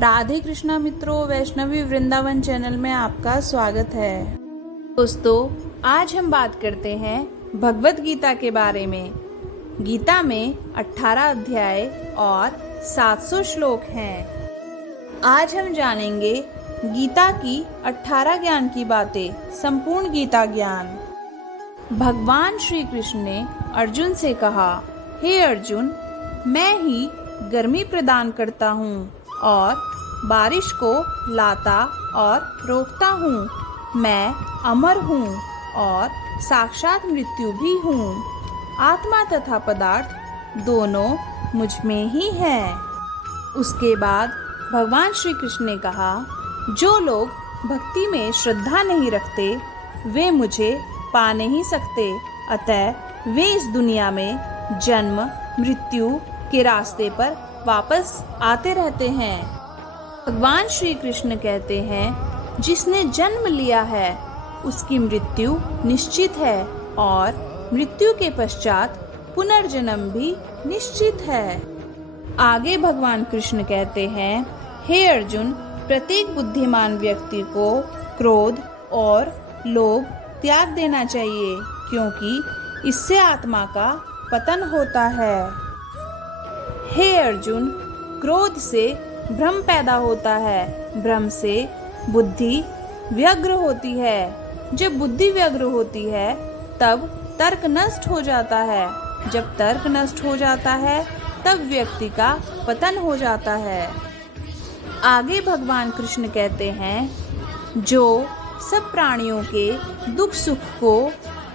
राधे कृष्णा मित्रों, वैष्णवी वृंदावन चैनल में आपका स्वागत है। दोस्तों, आज हम बात करते हैं भगवत गीता के बारे में। गीता में 18 अध्याय और 700 श्लोक हैं। आज हम जानेंगे गीता की 18 ज्ञान की बातें, संपूर्ण गीता ज्ञान। भगवान श्री कृष्ण ने अर्जुन से कहा, हे अर्जुन, मैं ही गर्मी प्रदान करता हूँ और बारिश को लाता और रोकता हूँ। मैं अमर हूँ और साक्षात मृत्यु भी हूँ। आत्मा तथा पदार्थ दोनों मुझ में ही हैं। उसके बाद भगवान श्री कृष्ण ने कहा, जो लोग भक्ति में श्रद्धा नहीं रखते वे मुझे पा नहीं सकते। अतः वे इस दुनिया में जन्म मृत्यु के रास्ते पर वापस आते रहते हैं। भगवान श्री कृष्ण कहते हैं, जिसने जन्म लिया है उसकी मृत्यु निश्चित है और मृत्यु के पश्चात पुनर्जन्म भी निश्चित है। आगे भगवान कृष्ण कहते हैं, हे अर्जुन, प्रत्येक बुद्धिमान व्यक्ति को क्रोध और लोभ त्याग देना चाहिए, क्योंकि इससे आत्मा का पतन होता है। हे अर्जुन, क्रोध से भ्रम पैदा होता है, भ्रम से बुद्धि व्यग्र होती है। जब बुद्धि व्यग्र होती है तब तर्क नष्ट हो जाता है। जब तर्क नष्ट हो जाता है तब व्यक्ति का पतन हो जाता है। आगे भगवान कृष्ण कहते हैं, जो सब प्राणियों के दुख सुख को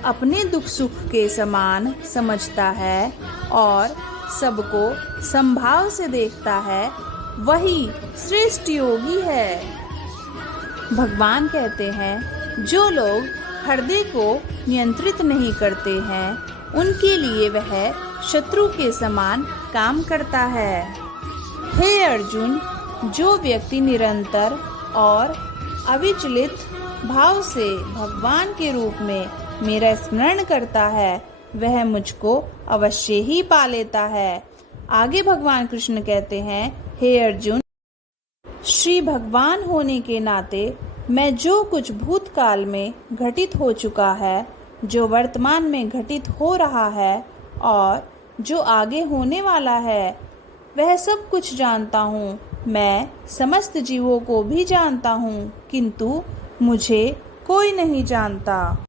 अपने दुख सुख के समान समझता है और सबको समभाव से देखता है, वही श्रेष्ठ योगी है। भगवान कहते हैं, जो लोग हृदय को नियंत्रित नहीं करते हैं उनके लिए वह शत्रु के समान काम करता है। हे अर्जुन, जो व्यक्ति निरंतर और अविचलित भाव से भगवान के रूप में मेरा स्मरण करता है वह मुझको अवश्य ही पा लेता है। आगे भगवान कृष्ण कहते हैं, हे अर्जुन, श्री भगवान होने के नाते मैं जो कुछ भूतकाल में घटित हो चुका है, जो वर्तमान में घटित हो रहा है और जो आगे होने वाला है, वह सब कुछ जानता हूँ। मैं समस्त जीवों को भी जानता हूँ, किंतु मुझे कोई नहीं जानता।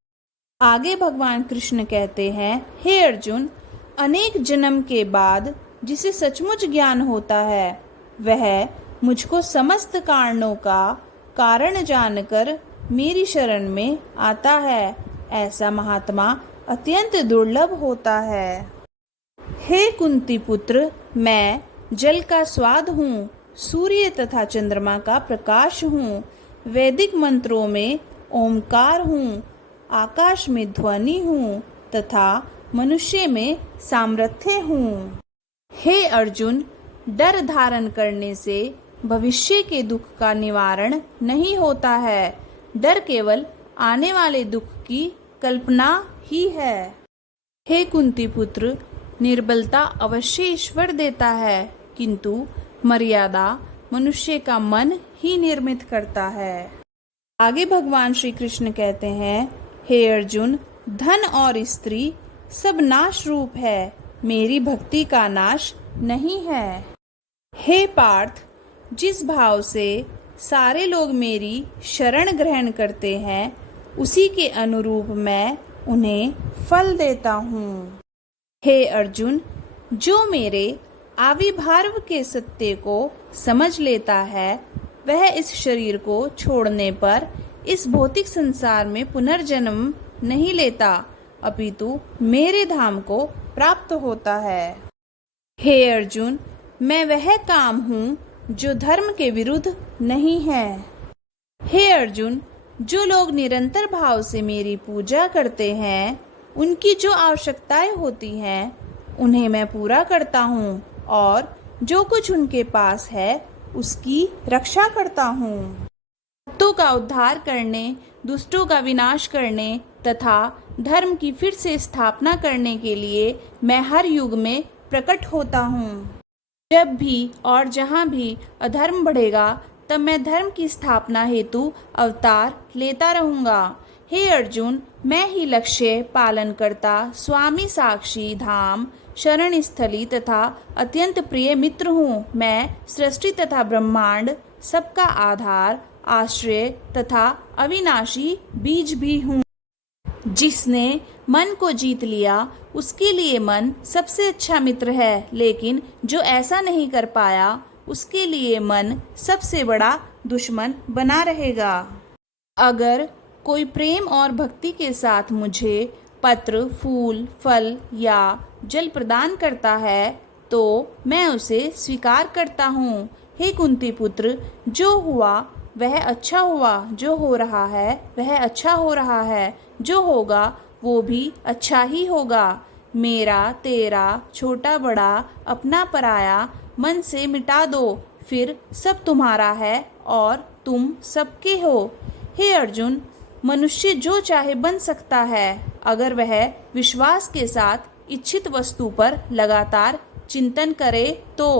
आगे भगवान कृष्ण कहते हैं, हे अर्जुन, अनेक जन्म के बाद जिसे सचमुच ज्ञान होता है वह मुझको समस्त कारणों का कारण जानकर मेरी शरण में आता है। ऐसा महात्मा अत्यंत दुर्लभ होता है। हे कुंती पुत्र, मैं जल का स्वाद हूँ, सूर्य तथा चंद्रमा का प्रकाश हूँ, वैदिक मंत्रों में ओमकार हूँ, आकाश में ध्वनि हूँ तथा मनुष्य में सामर्थ्य हूँ। हे अर्जुन, डर धारण करने से भविष्य के दुख का निवारण नहीं होता है। डर केवल आने वाले दुख की कल्पना ही है। हे कुंती पुत्र, निर्बलता अवश्य ईश्वर देता है, किंतु मर्यादा मनुष्य का मन ही निर्मित करता है। आगे भगवान श्री कृष्ण कहते हैं, हे अर्जुन, धन और स्त्री सब नाश रूप है, मेरी भक्ति का नाश नहीं है। हे पार्थ, जिस भाव से सारे लोग मेरी शरण ग्रहण करते हैं उसी के अनुरूप मैं उन्हें फल देता हूँ। हे अर्जुन, जो मेरे आविर्भाव के सत्य को समझ लेता है वह इस शरीर को छोड़ने पर इस भौतिक संसार में पुनर्जन्म नहीं लेता, अपितु मेरे धाम को प्राप्त होता है। हे अर्जुन, मैं वह काम हूँ जो धर्म के विरुद्ध नहीं है। हे अर्जुन, जो लोग निरंतर भाव से मेरी पूजा करते हैं उनकी जो आवश्यकताएं होती हैं उन्हें मैं पूरा करता हूँ और जो कुछ उनके पास है उसकी रक्षा करता हूँ। भक्तों का उद्धार करने, दुष्टों का विनाश करने तथा धर्म की फिर से स्थापना करने के लिए मैं हर युग में प्रकट होता हूँ। जब भी और जहाँ भी अधर्म बढ़ेगा तब मैं धर्म की स्थापना हेतु अवतार लेता रहूँगा। हे अर्जुन, मैं ही लक्ष्य पालन करता स्वामी साक्षी धाम शरण स्थली तथा अत्यंत प्रिय मित्र हूँ। मैं सृष्टि तथा ब्रह्मांड सबका आधार आश्रय तथा अविनाशी बीज भी हूँ। जिसने मन को जीत लिया उसके लिए मन सबसे अच्छा मित्र है, लेकिन जो ऐसा नहीं कर पाया उसके लिए मन सबसे बड़ा दुश्मन बना रहेगा। अगर कोई प्रेम और भक्ति के साथ मुझे पत्र, फूल, फल या जल प्रदान करता है तो मैं उसे स्वीकार करता हूँ। हे कुंती पुत्र, जो हुआ वह अच्छा हुआ, जो हो रहा है वह अच्छा हो रहा है, जो होगा वो भी अच्छा ही होगा। मेरा तेरा छोटा बड़ा अपना पराया मन से मिटा दो, फिर सब तुम्हारा है और तुम सबके हो। हे अर्जुन, मनुष्य जो चाहे बन सकता है अगर वह विश्वास के साथ इच्छित वस्तु पर लगातार चिंतन करे तो।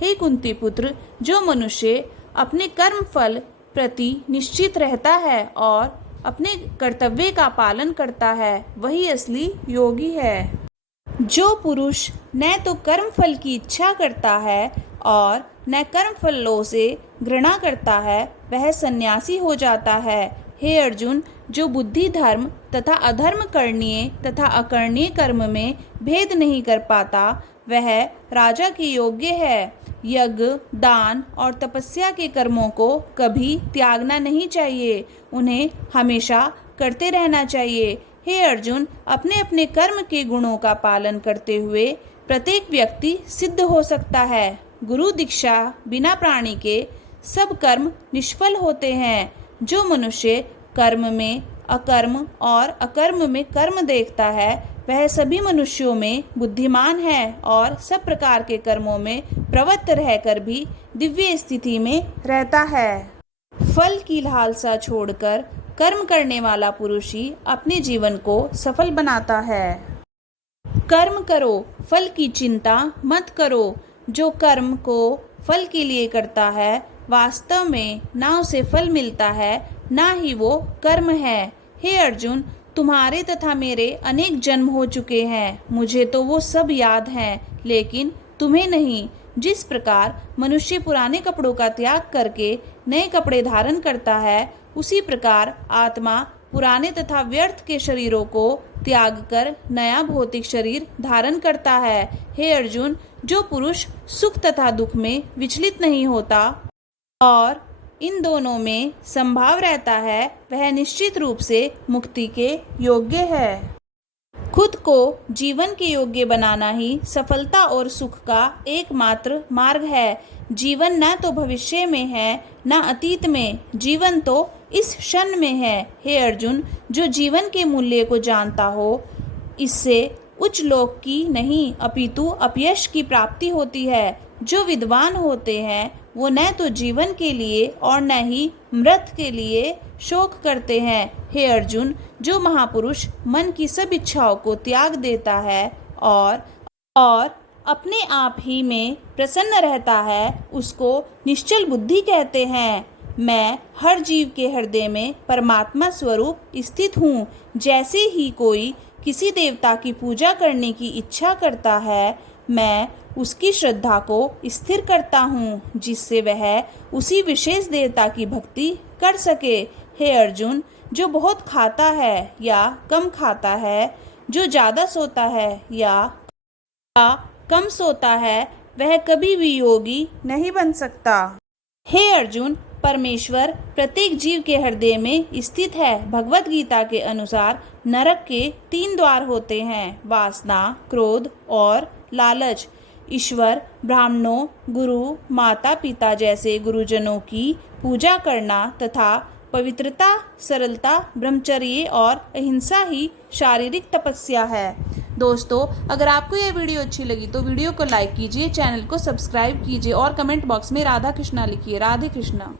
हे कुंती पुत्र, जो मनुष्य अपने कर्म फल प्रति निश्चित रहता है और अपने कर्तव्य का पालन करता है वही असली योगी है। जो पुरुष न तो कर्म फल की इच्छा करता है और न कर्म फलों से घृणा करता है वह सन्यासी हो जाता है। हे अर्जुन, जो बुद्धि धर्म तथा अधर्म करणीय तथा अकरणीय कर्म में भेद नहीं कर पाता वह राजा के योग्य है। यज्ञ, दान और तपस्या के कर्मों को कभी त्यागना नहीं चाहिए, उन्हें हमेशा करते रहना चाहिए। हे अर्जुन, अपने अपने कर्म के गुणों का पालन करते हुए प्रत्येक व्यक्ति सिद्ध हो सकता है। गुरु दीक्षा बिना प्राणी के सब कर्म निष्फल होते हैं। जो मनुष्य कर्म में अकर्म और अकर्म में कर्म देखता है वह सभी मनुष्यों में बुद्धिमान है और सब प्रकार के कर्मों में प्रवृत्त रहकर भी दिव्य स्थिति में रहता है। फल की लालसा छोड़कर कर्म करने वाला पुरुष ही अपने जीवन को सफल बनाता है। कर्म करो, फल की चिंता मत करो। जो कर्म को फल के लिए करता है वास्तव में ना उसे फल मिलता है ना ही वो कर्म है। हे अर्जुन, तुम्हारे तथा मेरे अनेक जन्म हो चुके हैं, मुझे तो वो सब याद हैं, लेकिन तुम्हें नहीं। जिस प्रकार मनुष्य पुराने कपड़ों का त्याग करके नए कपड़े धारण करता है उसी प्रकार आत्मा पुराने तथा व्यर्थ के शरीरों को त्याग कर नया भौतिक शरीर धारण करता है। हे अर्जुन, जो पुरुष सुख तथा दुख में विचलित नहीं होता और इन दोनों में संभाव रहता है वह निश्चित रूप से मुक्ति के योग्य है। खुद को जीवन के योग्य बनाना ही सफलता और सुख का एकमात्र मार्ग है। जीवन न तो भविष्य में है न अतीत में, जीवन तो इस क्षण में है। हे अर्जुन, जो जीवन के मूल्य को जानता हो इससे उच्च लोक की नहीं अपितु अपयश की प्राप्ति होती है। जो विद्वान होते हैं वो न तो जीवन के लिए और न ही मृत के लिए शोक करते हैं। हे अर्जुन, जो महापुरुष मन की सब इच्छाओं को त्याग देता है और अपने आप ही में प्रसन्न रहता है उसको निश्चल बुद्धि कहते हैं। मैं हर जीव के हृदय में परमात्मा स्वरूप स्थित हूँ। जैसे ही कोई किसी देवता की पूजा करने की इच्छा करता है मैं उसकी श्रद्धा को स्थिर करता हूँ जिससे वह उसी विशेष देवता की भक्ति कर सके। हे अर्जुन, जो बहुत खाता है या कम खाता है, जो ज़्यादा सोता है या कम सोता है वह कभी भी योगी नहीं बन सकता। हे अर्जुन, परमेश्वर प्रत्येक जीव के हृदय में स्थित है। भगवत गीता के अनुसार नरक के 3 द्वार होते हैं, वासना, क्रोध और लालच। ईश्वर, ब्राह्मणों, गुरु, माता पिता जैसे गुरुजनों की पूजा करना तथा पवित्रता, सरलता, ब्रह्मचर्य और अहिंसा ही शारीरिक तपस्या है। दोस्तों, अगर आपको यह वीडियो अच्छी लगी तो वीडियो को लाइक कीजिए, चैनल को सब्सक्राइब कीजिए और कमेंट बॉक्स में राधा कृष्णा लिखिए। राधे कृष्णा।